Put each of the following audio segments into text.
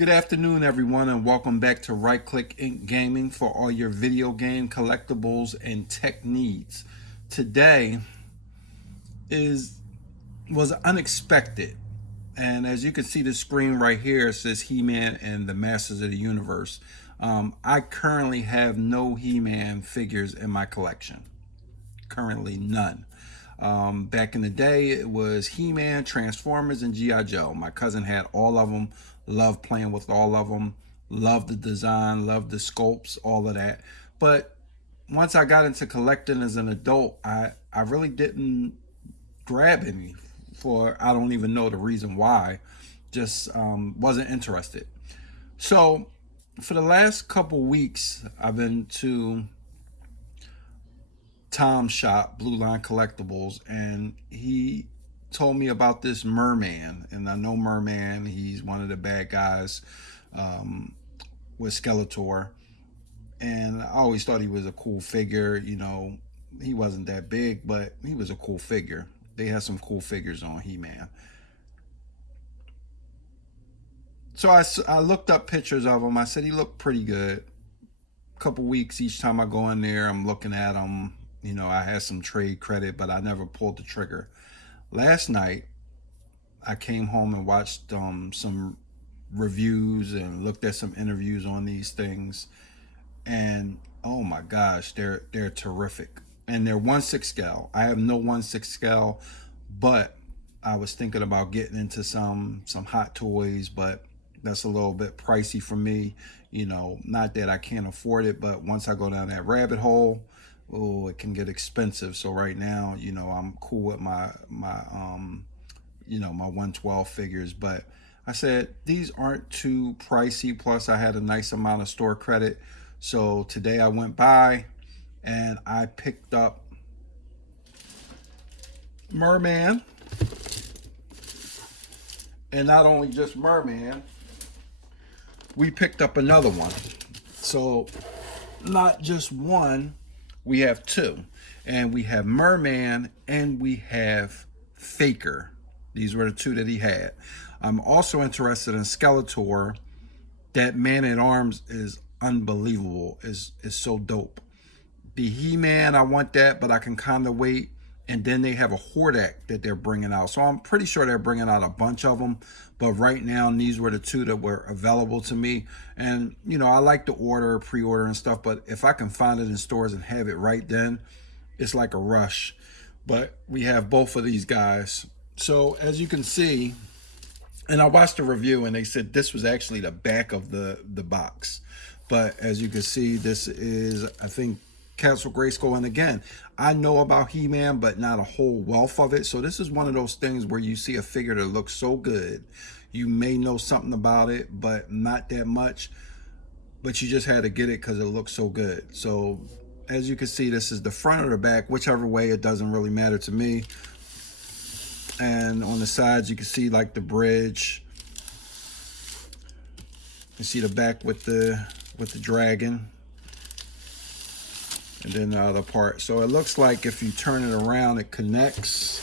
Good afternoon, everyone, and welcome back to Right Click Inc. Gaming for all your video game collectibles and tech needs. Today is was unexpected, and as you can see, the screen right here it says He-Man and the Masters of the Universe. I currently have no He-Man figures in my collection. Currently, none. Back in the day, it was He-Man, Transformers, and G.I. Joe. My cousin had all of them, loved playing with all of them, loved the design, loved the sculpts, all of that. But once I got into collecting as an adult, I really didn't grab any for, I don't even know the reason why, just wasn't interested. So for the last couple weeks, I've been to Tom's shop, Blue Line Collectibles, and he told me about this Mer-Man. And I know Mer-Man, he's one of the bad guys um, with Skeletor. And I always thought he was a cool figure. You know, he wasn't that big, but he was a cool figure. They had some cool figures on He-Man. So I looked up pictures of him. I said he looked pretty good. A couple weeks each time I go in there, I'm looking at him. You know, I had some trade credit, but I never pulled the trigger. Last night, I came home and watched some reviews and looked at some interviews on these things, and oh my gosh, they're terrific, and they're 1/6 scale. I have no 1/6 scale, but I was thinking about getting into some Hot Toys, but that's a little bit pricey for me. You know, not that I can't afford it, but once I go down that rabbit hole, oh, it can get expensive. So right now, you know, I'm cool with my 112 figures, but I said these aren't too pricey. Plus, I had a nice amount of store credit. So today I went by and I picked up Mer-Man, and not only just Mer-Man, we picked up another one. So not just one, we have two. And we have Mer-Man and we have Faker. These were the two that he had. I'm also interested in Skeletor. That Man-at-Arms is unbelievable. Is so dope. The He-Man, I want that, but I can kind of wait. And then they have a Hordak that they're bringing out. So I'm pretty sure they're bringing out a bunch of them. But right now, these were the two that were available to me. And, you know, I like to order, pre-order and stuff. But if I can find it in stores and have it right then, it's like a rush. But we have both of these guys. So as you can see, and I watched a review and they said this was actually the back of the box. But as you can see, this is, I think, Castle Grayskull. And again, I know about He-Man, but not a whole wealth of it. So this is one of those things where you see a figure that looks so good. You may know something about it, but not that much. But you just had to get it because it looks so good. So as you can see, this is the front or the back, whichever way, it doesn't really matter to me. And on the sides, you can see like the bridge. You see the back with the dragon. And then the other part. So it looks like if you turn it around, it connects.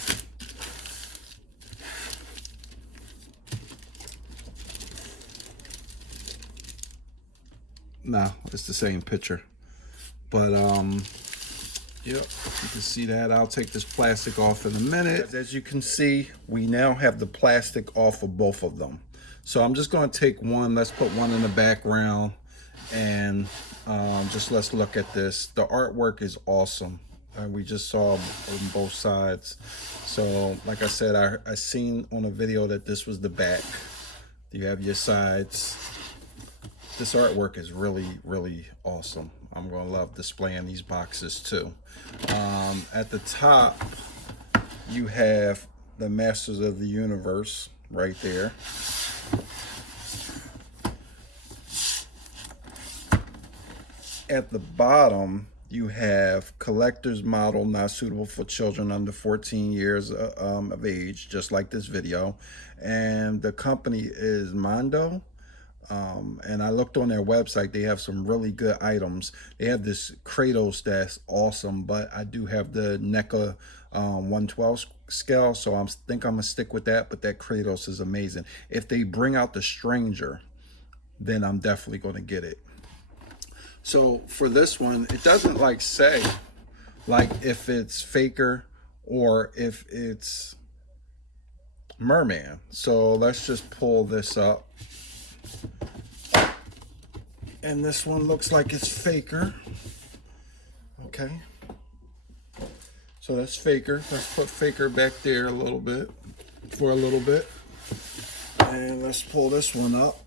No, it's the same picture. But yep, you can see that. I'll take this plastic off in a minute. As you can see, we now have the plastic off of both of them. So I'm just going to take one. Let's put one in the background, and just let's look at this. The artwork is awesome. We just saw on both sides. So like I said, I seen on a video that this was the back. You have your sides. This artwork is really, really awesome. I'm gonna love displaying these boxes too. At the top, you have the Masters of the Universe right there. At the bottom, you have collector's model not suitable for children under 14 years of age, just like this video. And the company is Mondo. And I looked on their website. They have some really good items. They have this Kratos that's awesome, but I do have the NECA 112 scale, so I think I'm gonna stick with that. But that Kratos is amazing. If they bring out the Stranger, then I'm definitely going to get it. So for this one, it doesn't like say like if it's Faker or if it's Mer-Man. So let's just pull this up. And this one looks like it's Faker. Okay. So that's Faker. Let's put Faker back there a little bit for a little bit. And let's pull this one up.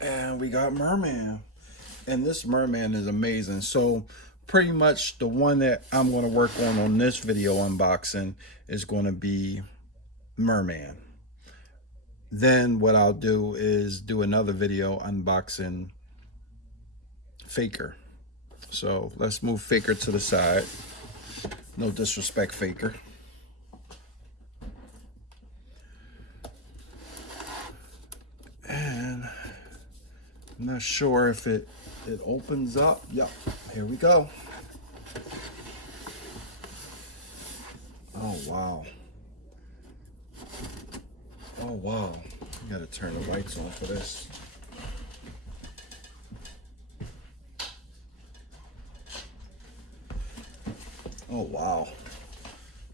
And we got Mer-Man. And this Mer-Man is amazing. So pretty much the one that I'm going to work on this video unboxing is going to be Mer-Man. Then what I'll do is do another video unboxing Faker. So let's move Faker to the side. No disrespect, Faker. And I'm not sure if it opens up. Yep, here we go. Oh wow. Oh wow. You gotta turn the lights on for this. Oh wow.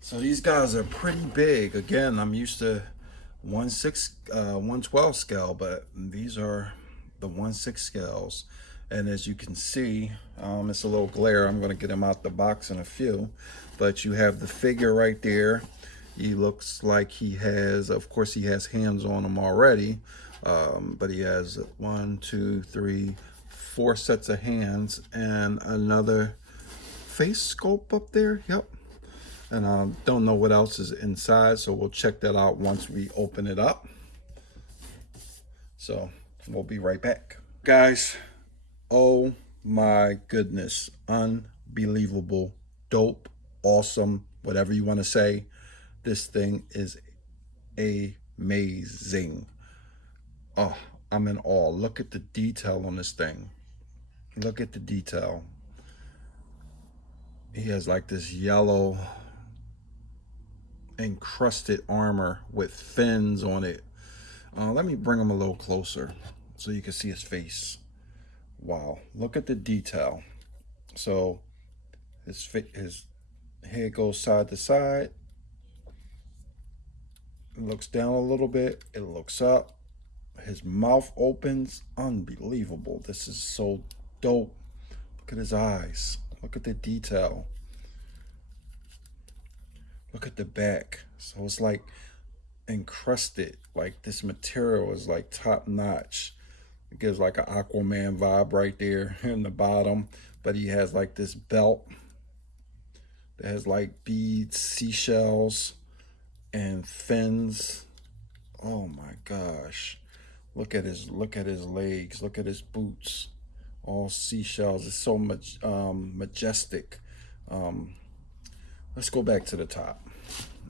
So these guys are pretty big. Again, I'm used to 1/12 scale, but these are the 1/6 scales. And as you can see, it's a little glare. I'm gonna get him out the box in a few, but you have the figure right there. He looks like he has, of course he has hands on him already, but he has 1, 2, 3, 4 sets of hands and another face sculpt up there. Yep. And I don't know what else is inside, so we'll check that out once we open it up. So we'll be right back. Guys, oh my goodness, unbelievable, dope, awesome, whatever you want to say. This thing is amazing. Oh, I'm in awe. Look at the detail on this thing. Look at the detail. He has like this yellow encrusted armor with fins on it. Let me bring him a little closer so you can see his face. Wow, look at the detail. So his head goes side to side. It looks down a little bit. It looks up. His mouth opens. Unbelievable. This is so dope. Look at his eyes. Look at the detail. Look at the back. So it's like encrusted. Like this material is like top notch. It gives like an Aquaman vibe right there in the bottom. But he has like this belt that has like beads, seashells, and fins. Oh my gosh. Look at his legs. Look at his boots. All seashells. It's so much majestic. Let's go back to the top.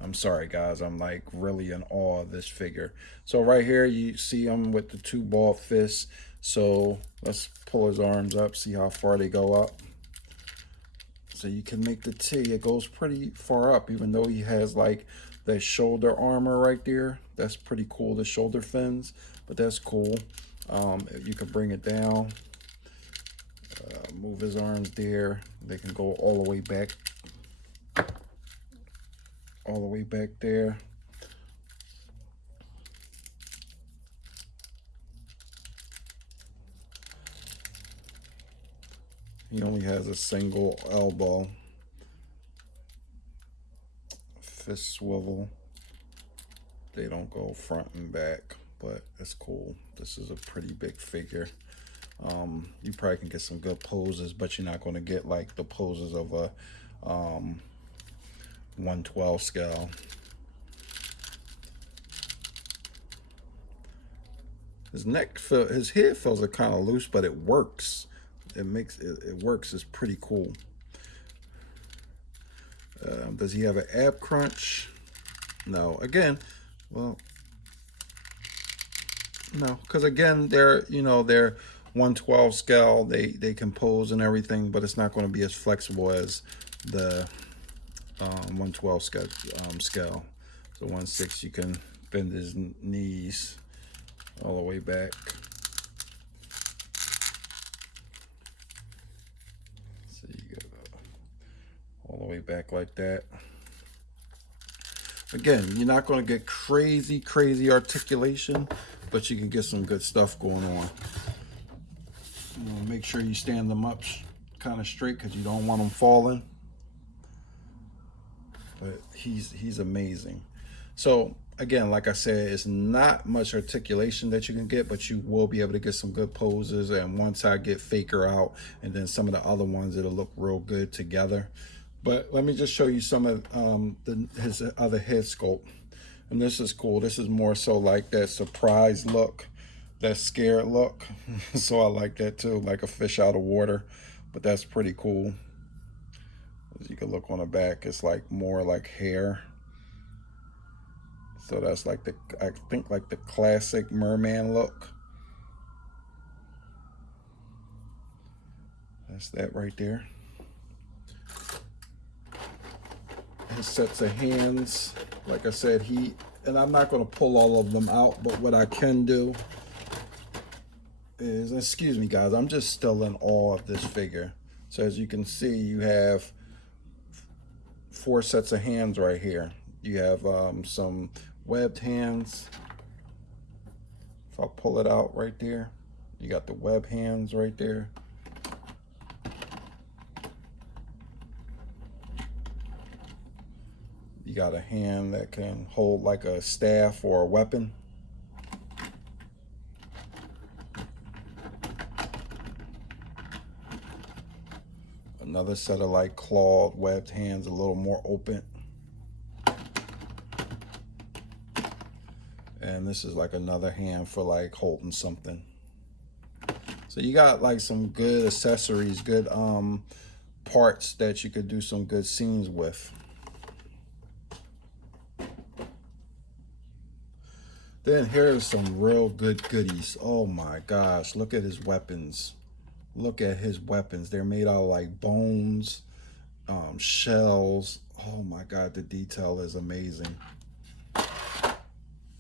I'm sorry guys, I'm like really in awe of this figure. So right here you see him with the 2 ball fists. So let's pull his arms up, see how far they go up. So you can make the T. It goes pretty far up, even though he has like that shoulder armor right there. That's pretty cool, the shoulder fins, but that's cool. You can bring it down, move his arms there. They can go all the way back, there. He only has a single elbow. Fist swivel. They don't go front and back, but it's cool. This is a pretty big figure. You probably can get some good poses, but you're not going to get like the poses of a 1/12 scale. His head feels kind of loose, but it works. It works. It's pretty cool. Does he have an ab crunch? No. Again, well, no, because again, they're 1/12 scale. They can pose and everything, but it's not going to be as flexible as the 1/12 scale. So 1/6, you can bend his knees all the way back. all the way back like that. Again, you're not going to get crazy articulation, but you can get some good stuff going on. Make sure you stand them up kind of straight because you don't want them falling. But he's amazing. So again, like I said, it's not much articulation that you can get, but you will be able to get some good poses. And once I get Faker out, and then some of the other ones, it'll look real good together. But let me just show you some of his other head sculpt. And this is cool. This is more so like that surprise look, that scared look. So I like that too, like a fish out of water. But that's pretty cool. As you can look on the back, it's like more like hair. So that's like I think like the classic Mer-Man look. That's that right there. His sets of hands, like I said, and I'm not going to pull all of them out, but what I can do is, excuse me guys, I'm just still in awe of this figure. So as you can see, you have 4 sets of hands right here. You have some webbed hands. If I pull it out right there, you got the web hands right there. You got a hand that can hold like a staff or a weapon. Another set of like clawed, webbed hands, a little more open. And this is like another hand for like holding something. So you got like some good accessories, good parts that you could do some good scenes with. Then here's some real good goodies. Oh my gosh, look at his weapons. Look at his weapons. They're made out of like bones, shells. Oh my God, the detail is amazing.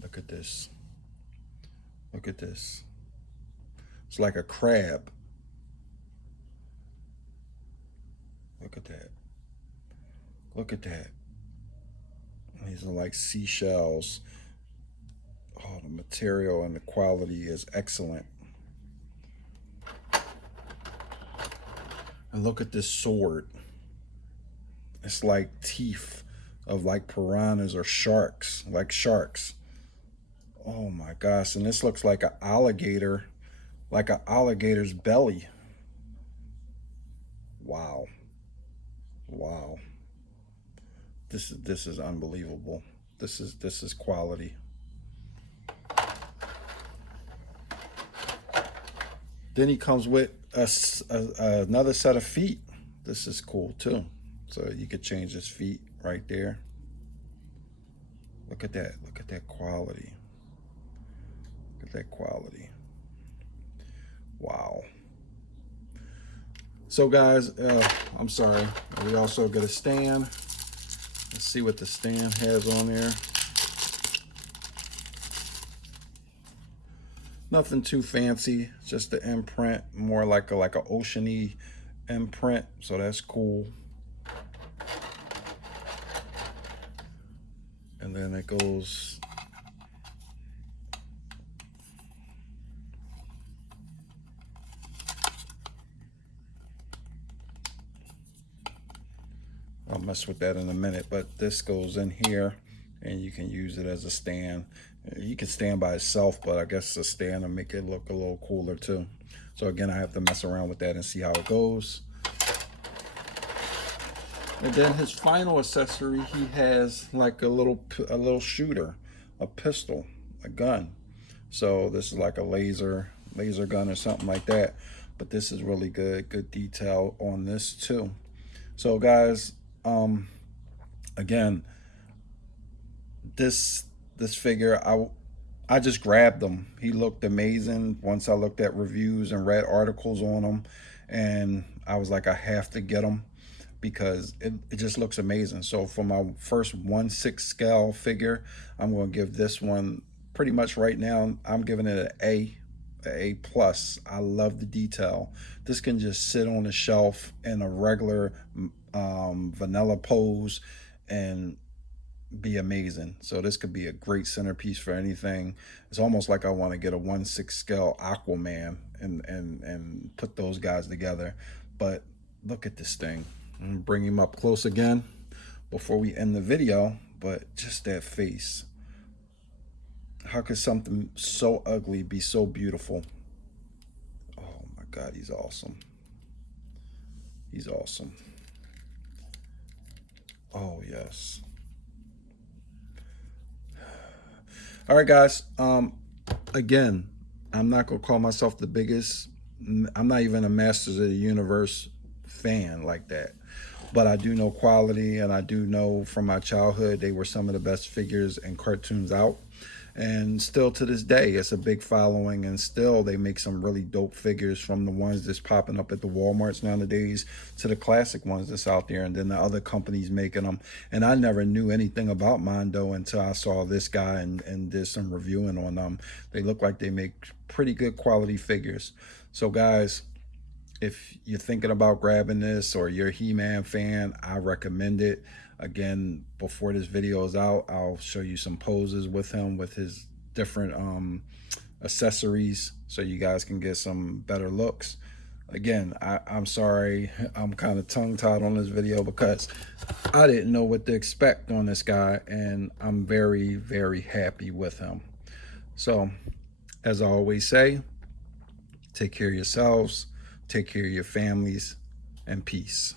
Look at this. Look at this. It's like a crab. Look at that. Look at that. These are like seashells. Oh, the material and the quality is excellent. And look at this sword. It's like teeth of like piranhas or sharks, like sharks. Oh my gosh, and this looks like an alligator, like an alligator's belly. Wow. Wow. This is unbelievable. This is quality. Then he comes with another set of feet. This is cool too. So you could change his feet right there. Look at that. Look at that quality. Look at that quality. Wow. So guys, I'm sorry. We also got a stand. Let's see what the stand has on there. Nothing too fancy, just the imprint, more like a oceany imprint, so that's cool. And then it goes I'll mess with that in a minute, but this goes in here and you can use it as a stand. You can stand by itself, but I guess a stand will make it look a little cooler too. So again, I have to mess around with that and see how it goes. And then his final accessory, he has like a little shooter, a pistol, a gun. So this is like a laser gun or something like that. But this is really good detail on this too. So guys, again, this figure, I just grabbed him. He looked amazing once I looked at reviews and read articles on him, and I was like, I have to get him because it just looks amazing. So for my first 1/6 scale figure, I'm going to give this one pretty much right now, I'm giving it an A plus. I love the detail. This can just sit on the shelf in a regular vanilla pose and be amazing. So this could be a great centerpiece for anything. It's almost like I want to get a 1/6 scale Aquaman and put those guys together. But look at this thing. I'm gonna bring him up close again before we end the video. But just that face. How could something so ugly be so beautiful? Oh my God, he's awesome. He's awesome. Oh yes. All right, guys. Again, I'm not gonna call myself the biggest. I'm not even a Masters of the Universe fan like that. But I do know quality, and I do know from my childhood they were some of the best figures and cartoons out. And still to this day, it's a big following, and still they make some really dope figures, from the ones that's popping up at the Walmarts nowadays to the classic ones that's out there, and then the other companies making them. And I never knew anything about Mondo until I saw this guy and did some reviewing on them. They look like they make pretty good quality figures. So guys, if you're thinking about grabbing this, or you're a He-Man fan, I recommend it. Again, before this video is out, I'll show you some poses with him, with his different accessories, so you guys can get some better looks. Again, I'm sorry, I'm kind of tongue-tied on this video because I didn't know what to expect on this guy, and I'm very, very happy with him. So, as I always say, take care of yourselves, take care of your families, and peace.